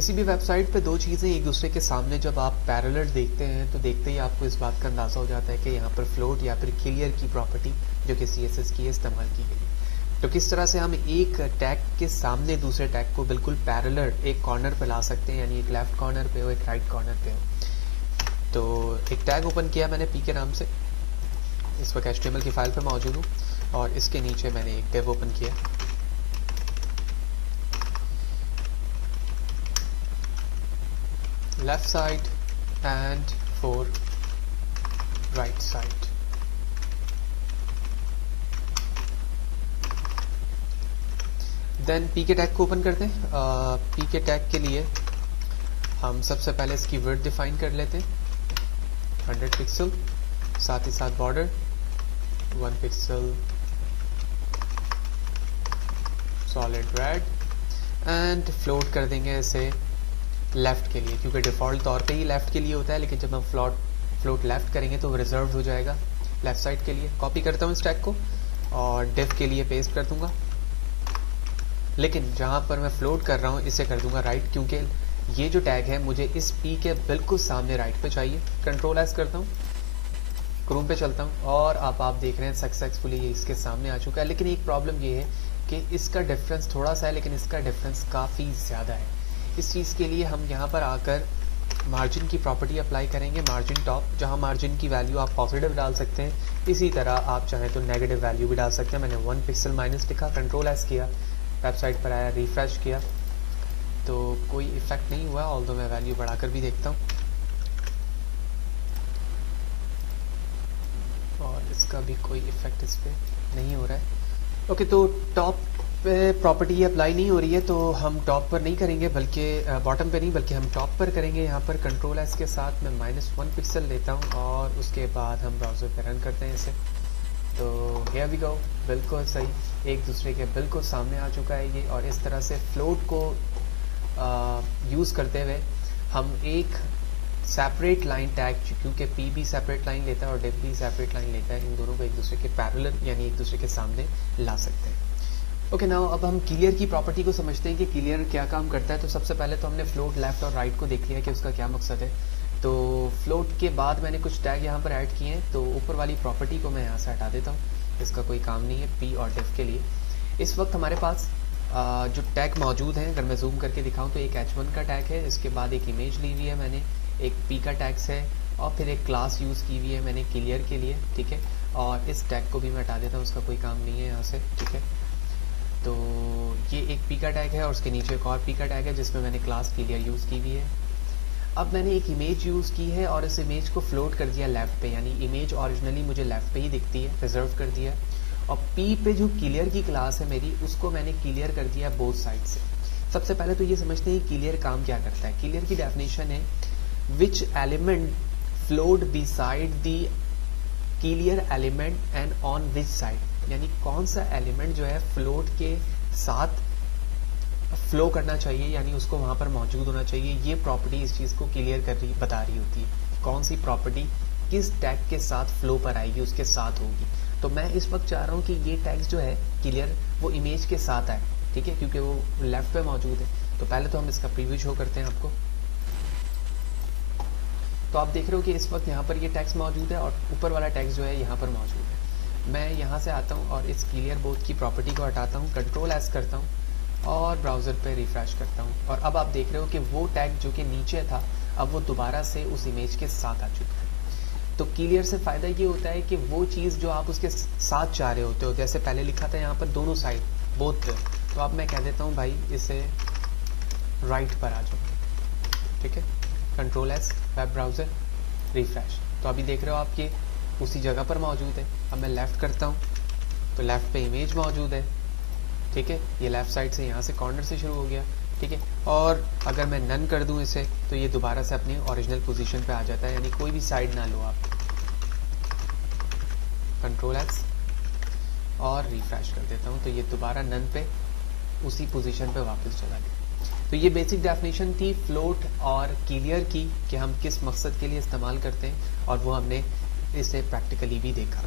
किसी भी वेबसाइट पे दो चीज़ें एक दूसरे के सामने जब आप पैरेलल देखते हैं तो देखते ही आपको इस बात का अंदाज़ा हो जाता है कि यहाँ पर फ्लोट या फिर क्लियर की प्रॉपर्टी जो कि CSS की है इस्तेमाल की गई है। तो किस तरह से हम एक टैग के सामने दूसरे टैग को बिल्कुल पैरेलल एक कॉर्नर पे ला सकते हैं, यानी एक लेफ्ट कॉर्नर पे हो एक राइट कॉर्नर पे हो। तो एक टैग ओपन किया मैंने पी के नाम से, इस वक्त HTML की फाइल पे मौजूद हूँ और इसके नीचे मैंने एक डिव ओपन किया। Left side and for right side. Then P के टैग को ओपन करते हैं। पी के टैग के लिए हम सबसे पहले इसकी विड्थ डिफाइन कर लेते हैं 100 पिक्सल, साथ ही साथ border 1 pixel solid red and float कर देंगे इसे लेफ्ट के लिए, क्योंकि डिफ़ॉल्ट तौर पे ही लेफ्ट के लिए होता है, लेकिन जब हम फ्लोट लेफ्ट करेंगे तो वो रिजर्व हो जाएगा लेफ्ट साइड के लिए। कॉपी करता हूँ इस टैग को और डिव के लिए पेस्ट कर दूंगा, लेकिन जहाँ पर मैं फ्लोट कर रहा हूँ इसे कर दूंगा राइट, क्योंकि ये जो टैग है मुझे इस पी के बिल्कुल सामने राइट पे चाहिए। कंट्रोल एस करता हूँ, क्रोम पे चलता हूँ और अब आप देख रहे हैं सक्सेसफुली ये इसके सामने आ चुका है। लेकिन एक प्रॉब्लम ये है कि इसका डिफरेंस थोड़ा सा है, लेकिन इसका डिफरेंस काफ़ी ज़्यादा है। इस चीज़ के लिए हम यहाँ पर आकर मार्जिन की प्रॉपर्टी अप्लाई करेंगे, मार्जिन टॉप, जहाँ मार्जिन की वैल्यू आप पॉजिटिव डाल सकते हैं। इसी तरह आप चाहें तो नेगेटिव वैल्यू भी डाल सकते हैं। मैंने 1 पिक्सल माइनस लिखा, कंट्रोल एस किया, वेबसाइट पर आया, रिफ्रेश किया तो कोई इफेक्ट नहीं हुआ, ऑल्दो मैं वैल्यू बढ़ाकर भी देखता हूँ और इसका भी कोई इफेक्ट इस पर नहीं हो रहा है। ओके, तो टॉप पे प्रॉपर्टी अप्लाई नहीं हो रही है तो हम टॉप पर नहीं करेंगे, बल्कि बॉटम पे नहीं बल्कि हम टॉप पर करेंगे। यहाँ पर कंट्रोल एस के साथ मैं -1 पिक्सल लेता हूँ और उसके बाद हम ब्राउज़र पे रन करते हैं इसे। तो हियर वी गो, बिल्कुल सही, एक दूसरे के बिल्कुल सामने आ चुका है ये। और इस तरह से फ्लोट को यूज़ करते हुए हम एक सेपरेट लाइन टैग, क्योंकि पी भी सेपरेट लाइन लेता है और डिव भी सेपरेट लाइन लेता है, इन दोनों को एक दूसरे के पैरेलल यानी एक दूसरे के सामने ला सकते हैं। ओके, नाउ अब हम क्लियर की प्रॉपर्टी को समझते हैं कि क्लियर क्या काम करता है। तो सबसे पहले तो हमने फ्लोट लेफ्ट और राइट को देख लिया कि उसका क्या मकसद है। तो फ्लोट के बाद मैंने कुछ टैग यहाँ पर ऐड किए हैं, तो ऊपर वाली प्रॉपर्टी को मैं यहाँ से हटा देता हूँ, इसका कोई काम नहीं है पी और डिव के लिए। इस वक्त हमारे पास जो टैग मौजूद हैं, अगर मैं जूम करके दिखाऊँ तो एक H1 का टैग है, इसके बाद एक इमेज ली हुई है मैंने, एक पी का टैग्स है और फिर एक क्लास यूज़ की हुई है मैंने क्लियर के लिए, ठीक है। और इस टैग को भी मैं हटा देता हूँ, उसका कोई काम नहीं है यहाँ से, ठीक है। तो ये एक पी का टैग है और उसके नीचे एक और पी का टैग है जिसमें मैंने क्लास क्लियर यूज़ की हुई है। अब मैंने एक इमेज यूज़ की है और इस इमेज को फ्लोट कर दिया लेफ़्ट पे, यानी इमेज ओरिजिनली मुझे लेफ़्ट पे ही दिखती है, रिजर्व कर दिया। और पी पे जो क्लियर की क्लास है मेरी, उसको मैंने क्लियर कर दिया बोथ साइड से। सबसे पहले तो ये समझते हैं क्लियर काम क्या करता है। क्लियर की डेफिनेशन है which element float beside the clear element and on which side, यानी कौन सा एलिमेंट जो है फ्लोट के साथ फ्लो करना चाहिए, यानी उसको वहाँ पर मौजूद होना चाहिए। ये प्रॉपर्टी इस चीज़ को क्लियर कर रही बता रही होती है, कौन सी प्रॉपर्टी किस टैग के साथ फ्लो पर आएगी उसके साथ होगी। तो मैं इस वक्त चाह रहा हूँ कि ये टैग्स जो है क्लियर वो इमेज के साथ आए, ठीक है, क्योंकि वो लेफ्ट पे मौजूद है। तो पहले तो हम इसका प्रीव्यू शो करते हैं आपको। तो आप देख रहे हो कि इस वक्त यहाँ पर ये टैग्स मौजूद है और ऊपर वाला टैग्स जो है यहाँ पर मौजूद है। मैं यहाँ से आता हूँ और इस क्लियर बोथ की प्रॉपर्टी को हटाता हूँ, कंट्रोल एस करता हूँ और ब्राउज़र पे रिफ्रेश करता हूँ और अब आप देख रहे हो कि वो टैग जो कि नीचे था अब वो दोबारा से उस इमेज के साथ आ चुका है। तो क्लियर से फ़ायदा ये होता है कि वो चीज़ जो आप उसके साथ चाह रहे होते हो, जैसे पहले लिखा था यहाँ पर दोनों साइड बोथ पे, तो अब मैं कह देता हूँ भाई इसे राइट पर आ जाओ, ठीक है। Control S, web browser, refresh. तो अभी देख रहे हो आप ये उसी जगह पर मौजूद है। अब मैं लेफ़्ट करता हूँ तो लेफ़्ट पे इमेज मौजूद है, ठीक है। ये लेफ़्ट साइड से यहाँ से कॉर्नर से शुरू हो गया, ठीक है। और अगर मैं नन कर दूँ इसे तो ये दोबारा से अपनी ओरिजिनल पोजीशन पे आ जाता है, यानी कोई भी साइड ना लो आप। कंट्रोल एक्स और रिफ्रेश कर देता हूँ तो ये दोबारा नन पे उसी पोजीशन पे वापस चला गया। तो ये बेसिक डेफिनेशन थी फ्लोट और क्लियर की कि हम किस मकसद के लिए इस्तेमाल करते हैं और वो हमने इसे प्रैक्टिकली भी देखा।